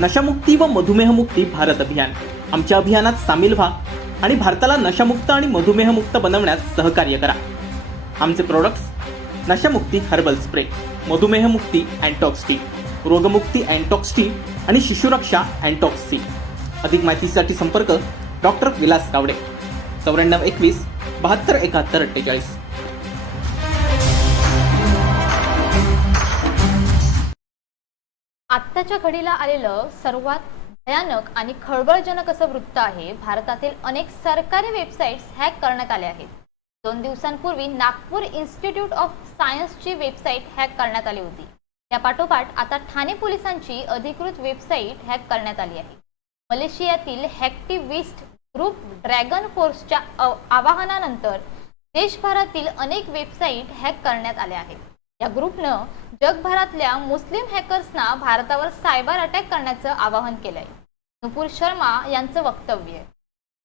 नशामुक्ती व मधुमेहमुक्ती भारत अभियान. आमच्या अभियानात सामील व्हा आणि भारताला नशामुक्त आणि मधुमेहमुक्त बनवण्यात सहकार्य करा. आमचे products: नशामुक्ती herbal spray, मधुमेहमुक्ती अँटॉक्स T, रोगमुक्ती अँटॉक्स T आणि शिशुरक्षा अँटॉक्स सी. अधिक माहितीसाठी संपर्क डॉक्टर विलास कावडे, 9421 72 71 48. आत्ताच्या घडीला आलेलं सर्वात भयानक आणि खळबळजनक असं वृत्त आहे. भारतातील अनेक सरकारी वेबसाईट्स हॅक करण्यात आल्या आहेत. 2 दिवसांपूर्वी नागपूर इन्स्टिट्यूट ऑफ सायन्सची वेबसाईट हॅक करण्यात आली होती. या पाठोपाठ आता ठाणे पोलिसांची अधिकृत वेबसाईट हॅक करण्यात आली आहे. मलेशियातील हॅक्टिव्हिस्ट ग्रुप ड्रॅगन फोर्सच्या आवाहनानंतर देशभरातील अनेक वेबसाईट हॅक करण्यात आल्या आहेत. या ग्रुपनं जगभरातल्या मुस्लिम हॅकर्सना भारतावर सायबर अटॅक करण्याचं आवाहन केलंय. नुपूर शर्मा यांचं वक्तव्य आहे.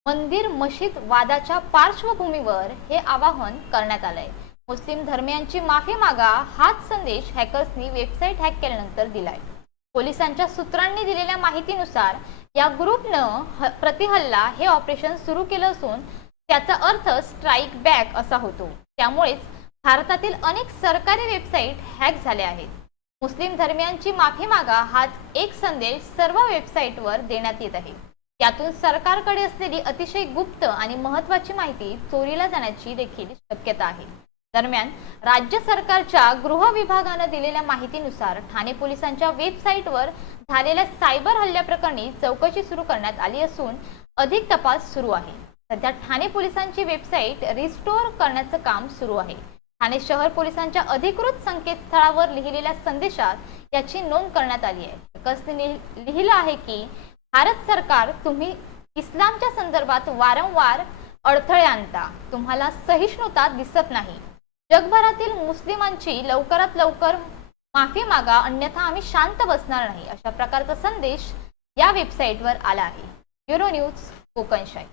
मंदिर मशीद वादाच्या पार्श्वभूमीवर हे आवाहन करण्यात आलंय. मुस्लिम धर्मियांची माफी मागा हाच संदेश हॅकर्सनी वेबसाईट हॅक केल्यानंतर दिलाय. पोलिसांच्या सूत्रांनी दिलेल्या माहितीनुसार या ग्रुपनं प्रतिहल्ला हे ऑपरेशन सुरू केलं असून त्याचा अर्थ स्ट्राईक बॅक असा होतो. त्यामुळेच भारतातील अनेक सरकारी वेबसाईट हॅक झाल्या आहेत. मुस्लिम धर्मियांची माफी मागा हाच एक संदेश सर्व वेबसाईटवर देण्यात येत आहे. त्यातून सरकारकडे असलेली अतिशय गुप्त आणि महत्त्वाची माहिती चोरीला जाण्याची देखील शक्यता आहे. दरम्यान राज्य सरकारच्या गृह विभागानं दिलेल्या माहितीनुसार ठाणे पोलिसांच्या वेबसाईटवर झालेल्या सायबर हल्ल्याप्रकरणी चौकशी सुरू करण्यात आली असून अधिक तपास सुरू आहे. सध्या ठाणे पोलिसांची वेबसाईट रिस्टोअर करण्याचं काम सुरू आहे. ठाणे शहर पोलिसांच्या अधिकृत संकेतस्थळावर लिहिलेल्या संदेशात याची नोंद करण्यात आली आहे. हॅकर्सने लिहिलं आहे की भारत सरकार तुम्ही इस्लामच्या संदर्भात वारंवार अडथळे आणता. तुम्हाला सहिष्णुता दिसत नाही. जगभरातील मुस्लिमांची लवकरात लवकर माफी मागा, अन्यथा आम्ही शांत बसणार नाही, अशा प्रकारचा संदेश या वेबसाईटवर आला आहे. Bureau news, Kokanshahi.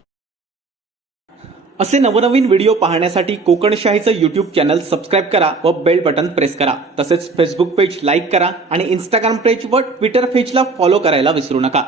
असे नवनवीन व्हिडिओ पाहण्यासाठी कोकणशाहीचं यूट्यूब चॅनल सबस्क्राईब करा व बेल बटन प्रेस करा. तसेच फेसबुक पेज लाईक करा आणि इंस्टाग्राम पेज व ट्विटर पेजला फॉलो करायला विसरू नका.